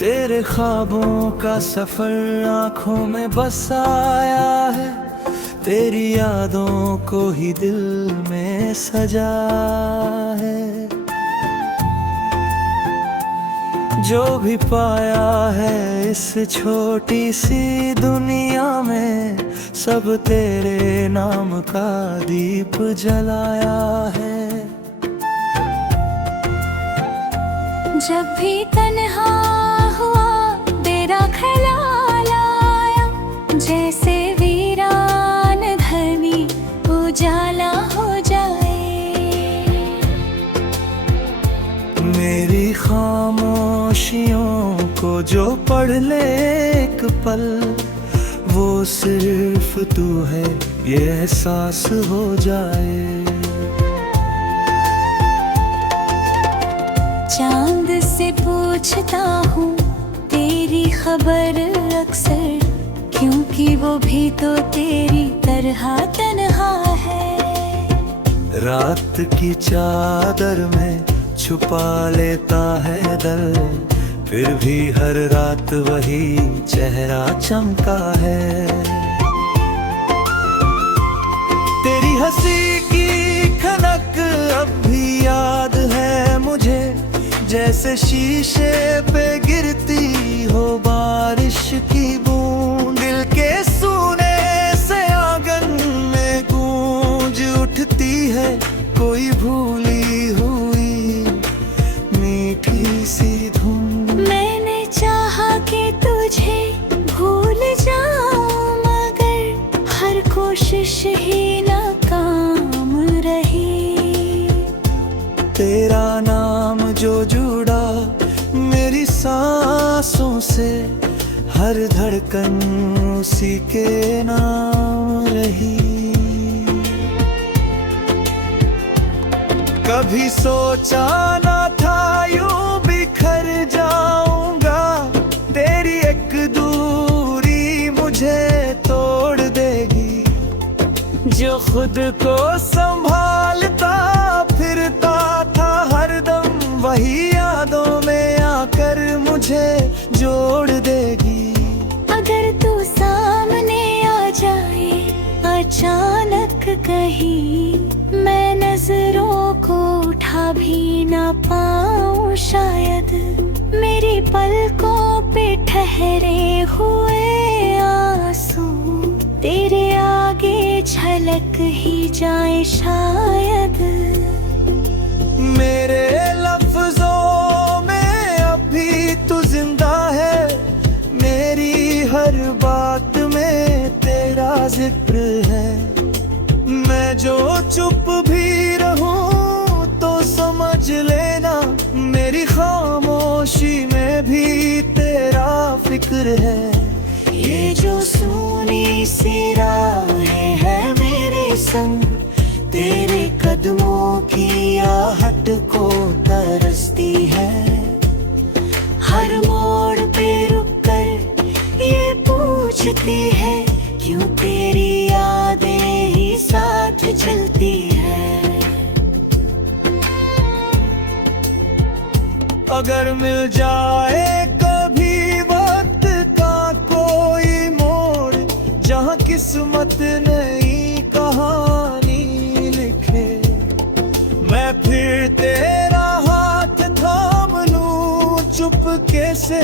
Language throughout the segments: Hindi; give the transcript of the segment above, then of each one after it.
तेरे ख्वाबों का सफर आंखों में बस आया है, तेरी यादों को ही दिल में सजा है। जो भी पाया है इस छोटी सी दुनिया में, सब तेरे नाम का दीप जलाया है। जब भी तन्हा हुआ तेरा ख्याल आया, जैसे वीरान धरनी उजाला हो जाए। मेरी खामोशियों को जो पढ़ ले एक पल, वो सिर्फ तू है ये एहसास हो जाए। चांद से पूछता हूँ तेरी खबर अक्सर, क्योंकि वो भी तो तेरी तरह तन्हा है। रात की चादर में छुपा लेता है दर्द, फिर भी हर रात वही चेहरा चमका है। तेरी हंसी की खनक अब भी याद है मुझे, जैसे शीशे पे गिरती हो बारिश की बूंद। दिल के सूने से आंगन में गूंज उठती है कोई भूली हुई मीठी सी धुन। मैंने चाहा कि तुझे भूल जाऊं, मगर हर कोशिश ही नाकाम रही। तेरा नाम जो जुड़ा मेरी सांसों से, हर धड़कन उसी के नाम रही। कभी सोचा ना था यूं बिखर जाऊंगा, तेरी एक दूरी मुझे तोड़ देगी। जो खुद को संभालता फिरता था हरदम, वही यादों में आकर मुझे जोड़ देगी। अगर तू सामने आ जाए अचानक कहीं, मैं नजरों को उठा भी ना पाऊं शायद। मेरी पलकों पे ठहरे हुए आंसू तेरे आगे छलक ही जाए शायद। मेरे लफ्जों में अभी तू जिंदा है, मेरी हर बात में तेरा जिक्र है। मैं जो चुप भी रहूं तो समझ लेना, मेरी खामोशी में भी तेरा फिक्र है। ये जो सूनी सी राहें है मेरे संग, तेरे कदमों की आहट को तरसती है। हर मोड़ पे रुककर ये पूछती है, क्यों तेरी यादें ही साथ चलती है। अगर मिल जाए कभी वक्त का कोई मोड़, जहाँ किस्मत नई कहानी लिखे, मैं फिर तेरा हाथ थाम लूं चुपके से,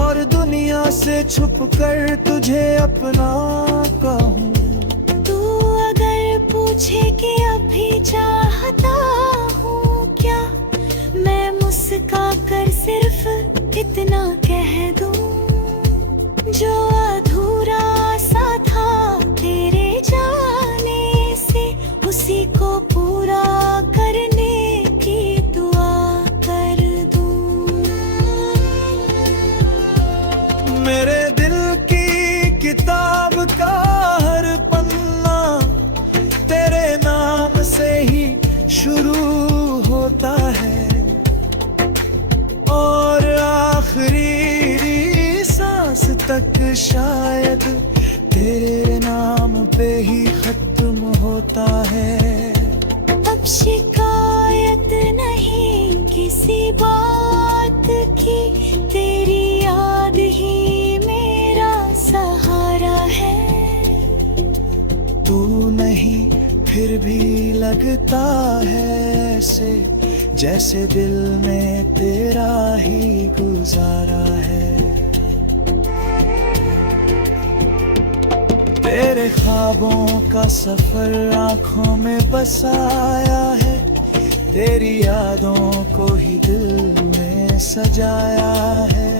और दुनिया से छुप कर तुझे अपना कहूँ। तू अगर पूछे कि अभी चाहता हूँ क्या, मैं मुस्का कर सिर्फ इतना कह दूँ, जो अधूरा सा था तेरे जाने से, उसी को पूरा करने की दुआ कर दूँ। मेरे दिल की किताब का हर पन्ना तेरे नाम से ही शुरू होता है, और आखिरी सांस तक शायद तेरे नाम पे ही खत्म होता है। अब शिकायत नहीं किसी बात की, तेरी नहीं फिर भी लगता है ऐसे जैसे दिल में तेरा ही गुजारा है। तेरे ख्वाबों का सफर आँखों में बसाया है, तेरी यादों को ही दिल में सजाया है।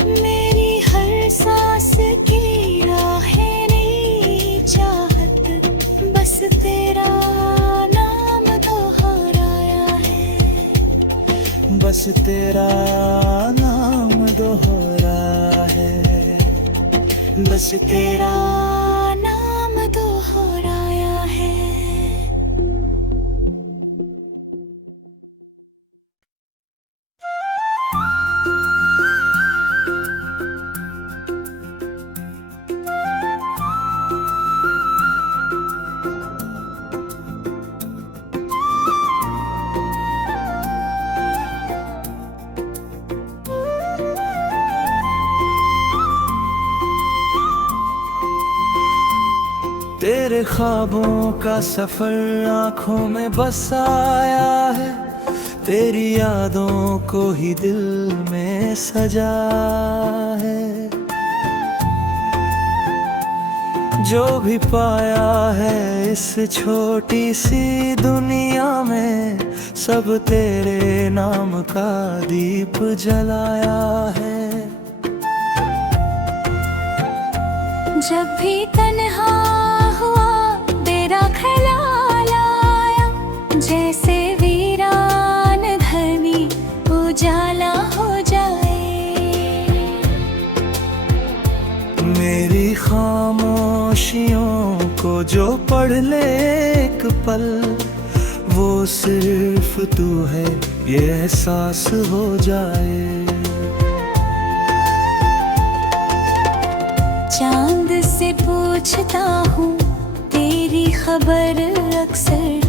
मेरी हर सांस की राहें नई चाहत, बस तेरा नाम दोहराया है, बस तेरा नाम दोहराया है, बस तेरा नाम दोहराया है। तेरे ख्वाबों का सफर आँखों में बसाया है, तेरी यादों को ही दिल में सजा है। जो भी पाया है इस छोटी सी दुनिया में, सब तेरे नाम का दीप जलाया है। जब भी तन्हा हुआ तेरा ख्याल आया, जैसे वीरान धरनी उजाला हो जाए। मेरी खामोशियों को जो पढ़ ले एक पल, वो सिर्फ तू है ये एहसास हो जाए। चांद से पूछता हूँ तेरी खबर अक्सर,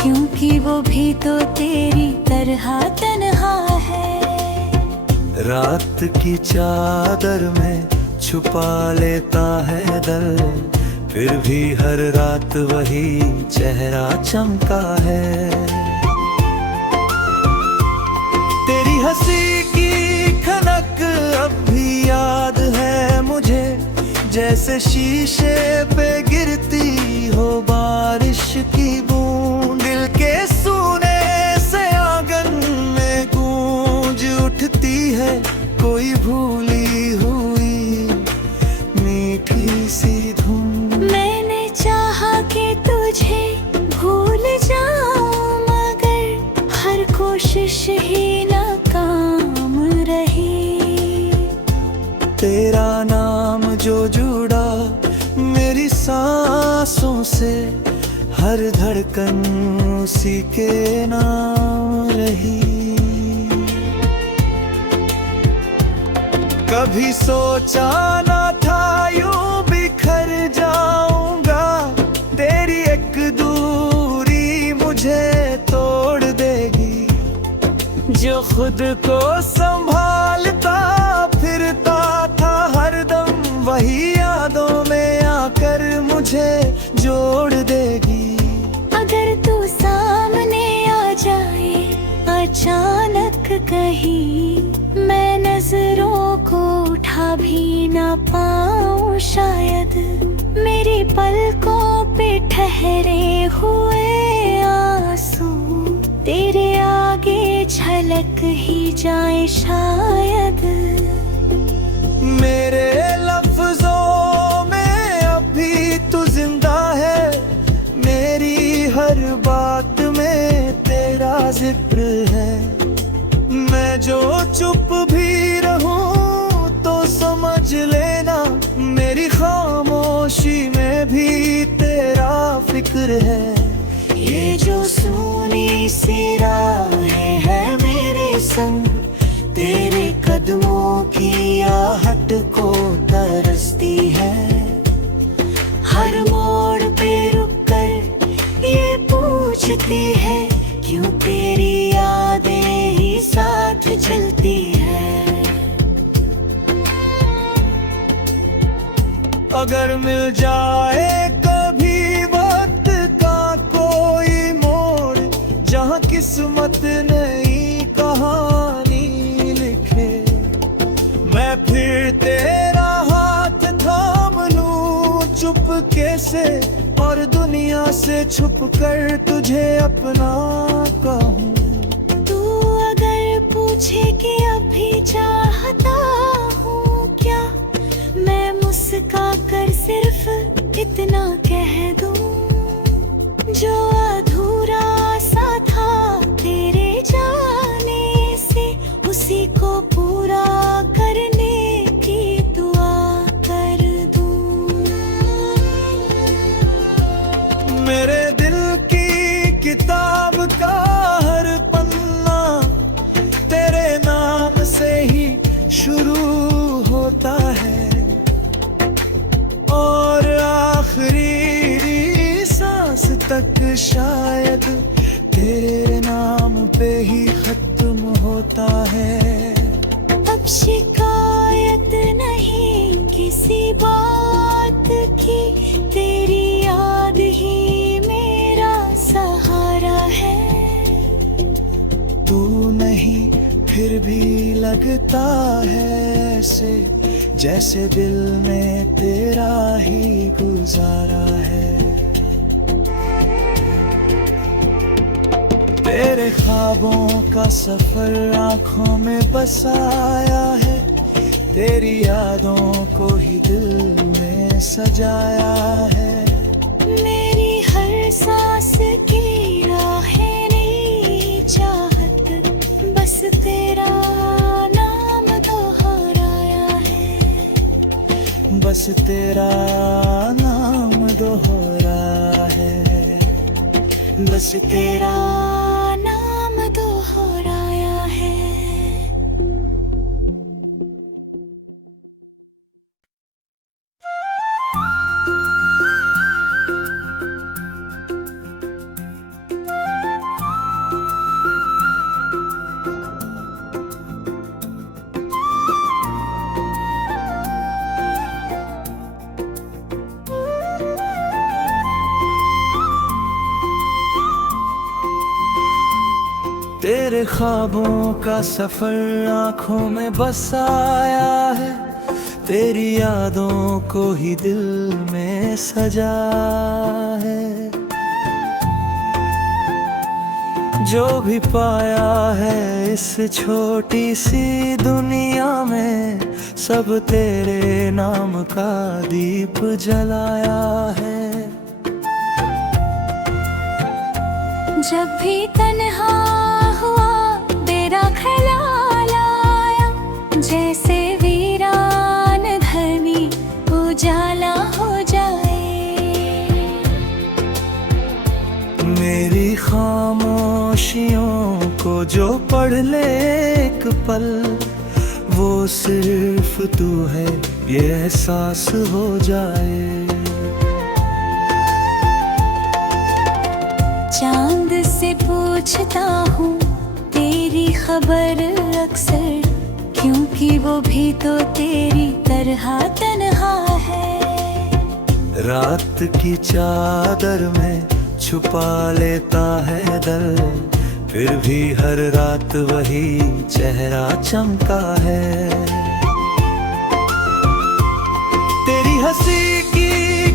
क्योंकि वो भी तो तेरी तरह तन्हा है। रात की चादर में छुपा लेता है दर्द, फिर भी हर रात वही चेहरा चमका है। तेरी हंसी की खनक अब भी याद है मुझे, जैसे शीशे पे गिरती हो बारिश की बूंद। दिल के सूने से आंगन में गूंज उठती है कोई भूली हुई मीठी सी धुन। मैंने चाहा कि तुझे भूल जाऊं, मगर हर कोशिश ही नाकाम रही। तेरा नाम जो जुड़ा मेरी सांसों से, हर धड़कन उसी के नाम रही। कभी सोचा ना था यूं बिखर जाऊंगा, तेरी एक दूरी मुझे तोड़ देगी। जो खुद को संभालता फिरता था हरदम, वही यादों में आकर मुझे जोड़ देगी। अगर तू सामने आ जाए अचानक कहीं, मैं नजरों को उठा भी ना पाऊं शायद। मेरी पलकों पे ठहरे हुए आंसू तेरे आगे झलक ही जाए शायद। मेरे लफ्जों में अभी तू जिंदा है, मेरी हर बात में तेरा जिक्र है। मैं जो चुप भी रहूं तो समझ लेना, मेरी खामोशी में भी तेरा फिक्र है। ये जो सूनी सी राहें है मेरे संग, तेरे कदमों की आहट को तरसती है। हर मोड़ पे रुक कर ये पूछती है, क्यों तेरी यादें ही साथ चलती है। अगर मिल जाए कभी वो किस्मत नई कहानी लिखे। मैं फिर तेरा हाथ थाम लूं चुपके से, और दुनिया से छुप कर तुझे अपना कहूँ। तू अगर पूछे कि अभी चाहता हूँ क्या, मैं मुस्का कर सिर्फ इतना कह दूँ, जो अधूरा सा था तेरे जाने से, उसी को पूरा करने की दुआ कर दूँ। मेरे दिल की किताब का हर पन्ना तेरे नाम से ही शुरू होता है, और आखिरी सांस तक शायद तेरे नाम पे ही खत्म होता है। अब शिकायत नहीं किसी बात की, तेरी याद ही मेरा सहारा है। तू नहीं फिर भी लगता है ऐसे, जैसे दिल में तेरा ही गुजारा है। तेरे ख्वाबों का सफर आँखों में बसाया है, तेरी यादों को ही दिल में सजाया है। मेरी हर सांस की राहें नई चाहत, बस तेरा नाम दोहराया है, बस तेरा नाम दोहरा है, बस तेरा नाम दोहराया है। तेरे ख्वाबों का सफर आँखों में बसाया है, तेरी यादों को ही दिल में सजा है। जो भी पाया है इस छोटी सी दुनिया में, सब तेरे नाम का दीप जलाया है। जब भी तन्हा हुआ तेरा ख्याल आया, जैसे वीरान धरनी उजाला हो जाए। मेरी खामोशियों को जो पढ़ ले एक पल, वो सिर्फ तू है ये एहसास हो जाए। चांद से पूछता हूँ तेरी खबर अक्सर, क्योंकि वो भी तो तेरी तरह तन्हा है। रात की चादर में छुपा लेता है दर्द, फिर भी हर रात वही चेहरा चमका है। तेरी हंसी की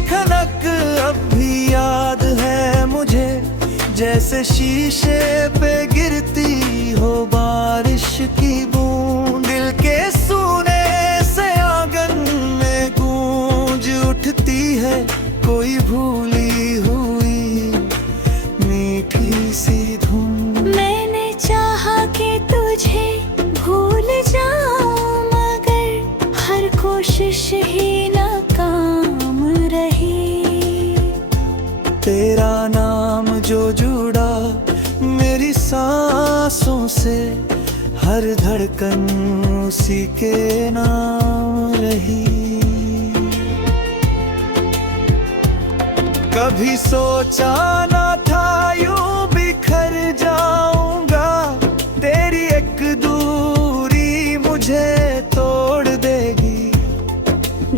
खनक अब भी याद है मुझे, जैसे शीशे पे गिरती हो बारिश की बूंद। दिल के सूने से आंगन में गूंज उठती है कोई भूली हुई मीठी सी धुन। मैंने चाहा कि तुझे भूल जाऊं, मगर हर कोशिश ही नाकाम रही। तेरा नाम जो जुड़ा मेरी सांसों से, हर धड़कन उसी के नाम रही। कभी सोचा ना था यूं बिखर जाऊंगा, तेरी एक दूरी मुझे तोड़ देगी।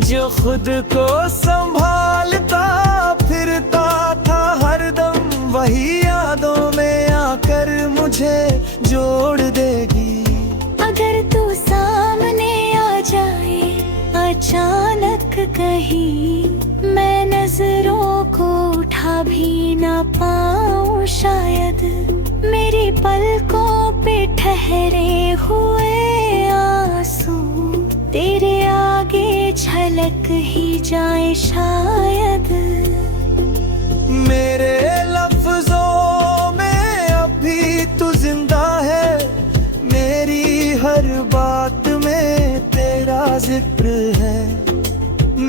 जो खुद को संभालता फिरता था हरदम, वही यादों में आकर मुझे मुझे जोड़ देगी। अगर तू सामने आ जाए अचानक कहीं, मैं नजरों को उठा भी ना पाऊं शायद। मेरी पलकों पे ठहरे हुए आंसू तेरे आगे झलक ही जाए शायद। मेरे लफ्जों में अभी तू जिंदा है, मेरी हर बात में तेरा जिक्र है।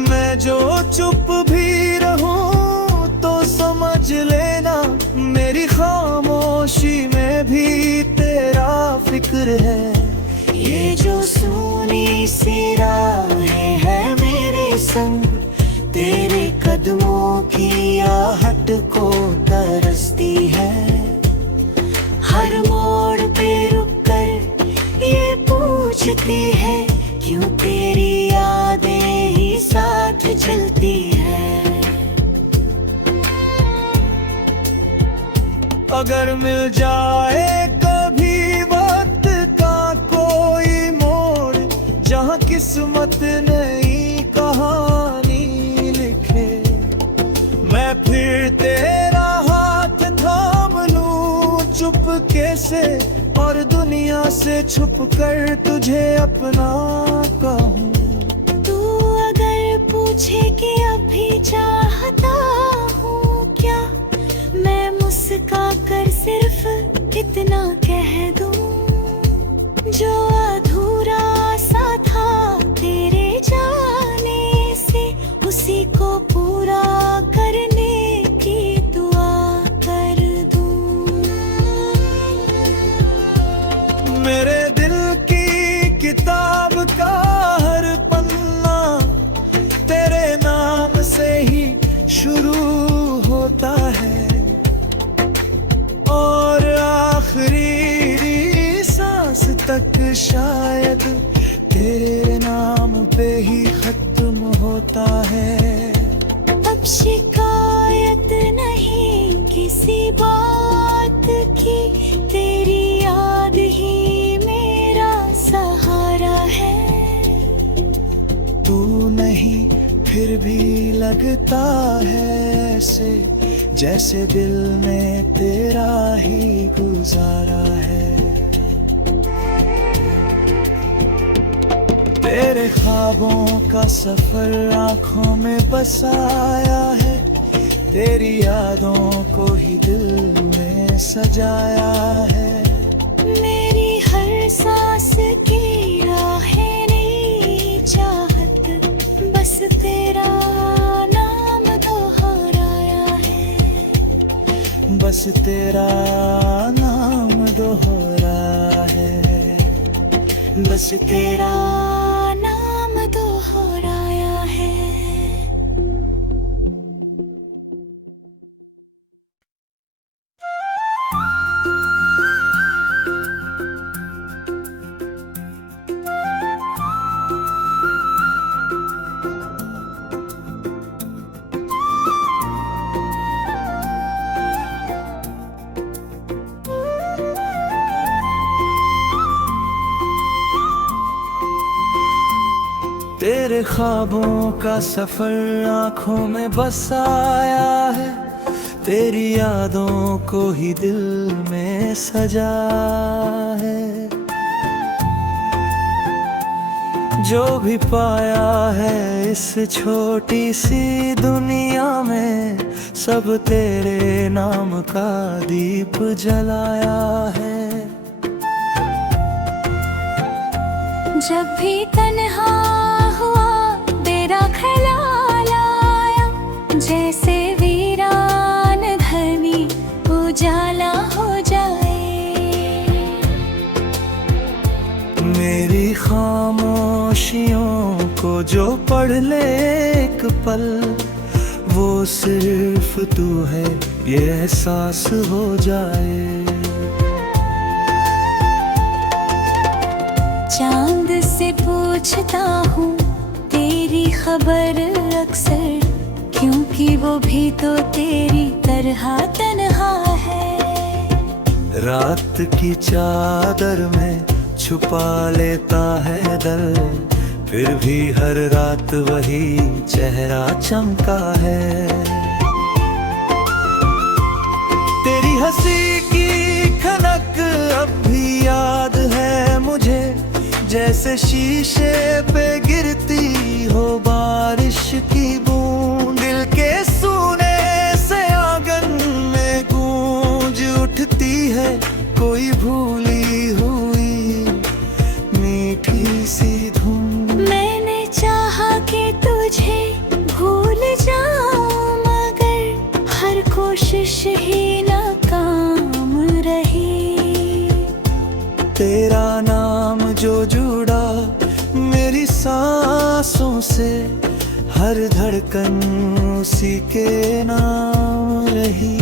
मैं जो चुप भी रहूं तो समझ लेना, मेरी खामोशी में भी तेरा फिक्र है। ये जो सुनी सी राहें है मेरे संग, तेरे कदमों की आहट को तरसती है। हर मोड़ पे रुककर ये पूछती है, क्यों तेरी यादें ही साथ चलती है। अगर मिल जाए कभी वक्त का कोई मोड़, जहाँ किस्मत नई कहानी लिखे, मैं फिर तेरा हाथ थाम लूं चुपके से, और दुनिया से छुप कर तुझे अपना कहूँ। तू अगर पूछे कि अभी चाहता हूँ क्या, मैं मुस्का कर सिर्फ इतना कह दूँ, जो अधूरा सा था तेरे जाने से, उसी को पूरा करने की दुआ कर दूँ। मेरे दिल की किताब का हर पन्ना तेरे नाम से ही शुरू होता है, और आखिरी सांस तक शायद तेरे नाम पे ही खत्म होता है। अब शिकायत नहीं किसी बात की, तेरी याद ही मेरा सहारा है। तू नहीं फिर भी लगता है ऐसे, जैसे दिल ने तेरा ही गुजारा है। तेरे ख्वाबों का सफर आँखों में बसाया है, तेरी यादों को ही दिल में सजाया है। मेरी हर सांस की राहें नई चाहत, बस तेरा नाम दोहराया है। बस तेरा नाम दोहरा है, बस तेरा नाम दोहराया है। तेरे ख्वाबों का सफर आँखों में बसाया है, तेरी यादों को ही दिल में सजा है। जो भी पाया है इस छोटी सी दुनिया में, सब तेरे नाम का दीप जलाया है। जब भी तन्हा हुआ तेरा ख्याल आया, जैसे वीरान धरनी उजाला हो जाए। मेरी खामोशियों को जो पढ़ ले एक पल, वो सिर्फ तू है ये एहसास हो जाए। चांद से पूछता हूँ तेरी खबर अक्सर, क्योंकि वो भी तो तेरी तरह तन्हा है। रात की चादर में छुपा लेता है दर्द, फिर भी हर रात वही चेहरा चमका है। तेरी हंसी की खनक अब भी याद है मुझे, जैसे शीशे पे गिरती हो बारिश की बूंद। दिल के सूने से आंगन में गूंज उठती है कोई भूली हुई मीठी सी धुन। मैंने चाहा कि तुझे भूल जाऊं, मगर हर कोशिश ही नाकाम रही। तेरा नाम जो जुड़ा मेरी सांसों से, हर धड़कन उसी के नाम रही।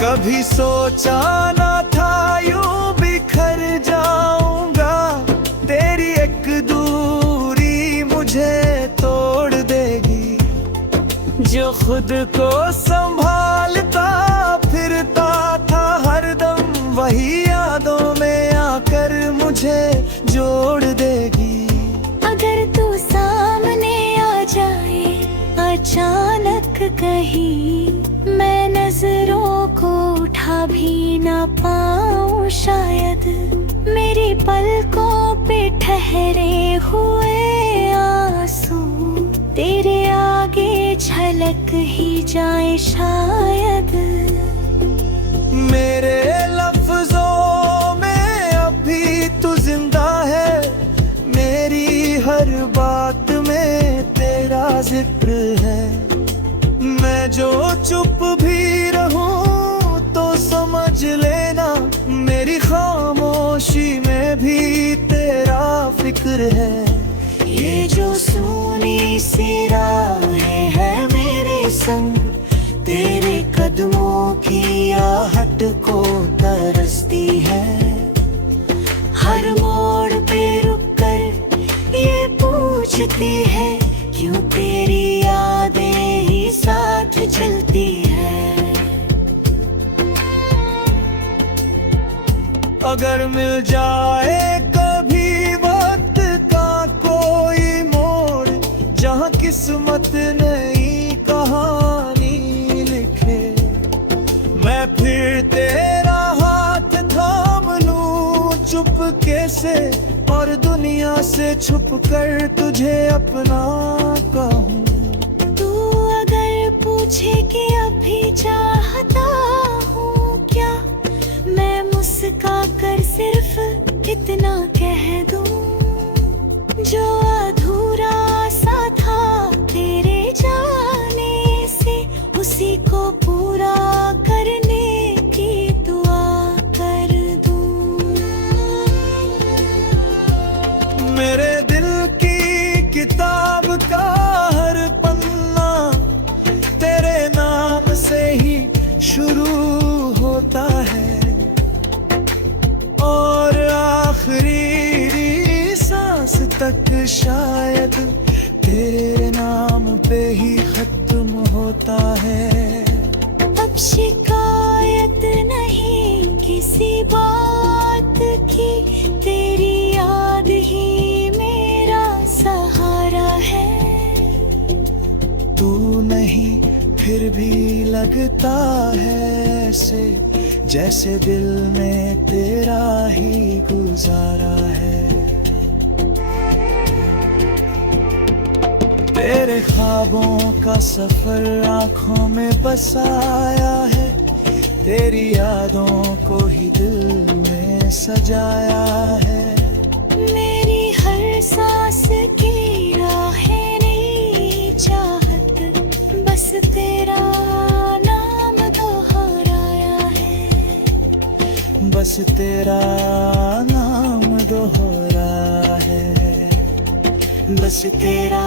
कभी सोचा ना था यूं बिखर जाऊंगा, तेरी एक दूरी मुझे तोड़ देगी। जो खुद को संभालता फिरता था हरदम, वही यादों में आकर मुझे जोड़ देगी। अगर तू सामने आ जाए अचानक कहीं, मैं नजरों को उठा भी ना पाऊं शायद। मेरी पलकों पे ठहरे हुए आंसू तेरे आगे झलक ही जाए शायद। मेरे लफ्जों में अभी तू जिंदा है, मेरी हर बात में तेरा जिक्र है। मैं जो चुप भी रहूं तो समझ लेना, मेरी खामोशी में भी तेरा फिक्र है। ये जो सूनी सी राहें है मेरे संग, तेरे कदमों की आहट को तरसती है। हर मोड़ पे रुककर ये पूछती है, क्यों तेरी यादें ही साथ चलती है। अगर मिल जाए कभी वक्त का कोई मोड़, जहाँ किस्मत नई कहानी लिखे, मैं फिर तेरा हाथ थाम लूं चुपके से, और दुनिया से छुप कर तुझे अपना कहूँ। तू अगर पूछे कि अभी चाहता हूँ क्या, मैं मुस्का कर सिर्फ इतना कह दूँ, जो अधूरा सा था तेरे जाने से, उसी को पूरा करने की दुआ कर दूँ। मेरे दिल की किताब का हर पन्ना तेरे नाम से ही शुरू होता है, और आखिरी सांस तक शायद तेरे नाम पे ही खत्म होता है। अब शिकायत नहीं किसी बात की, तेरी याद ही मेरा सहारा है। तू नहीं फिर भी लगता है ऐसे, जैसे दिल में तेरा ही गुजारा है। तेरे ख्वाबों का सफर आँखों में बसाया है, तेरी यादों को ही दिल में सजाया है। मेरी हर सांस की राहें नई चाहत, बस तेरा नाम दोहराया है। बस तेरा नाम दोहरा है, बस तेरा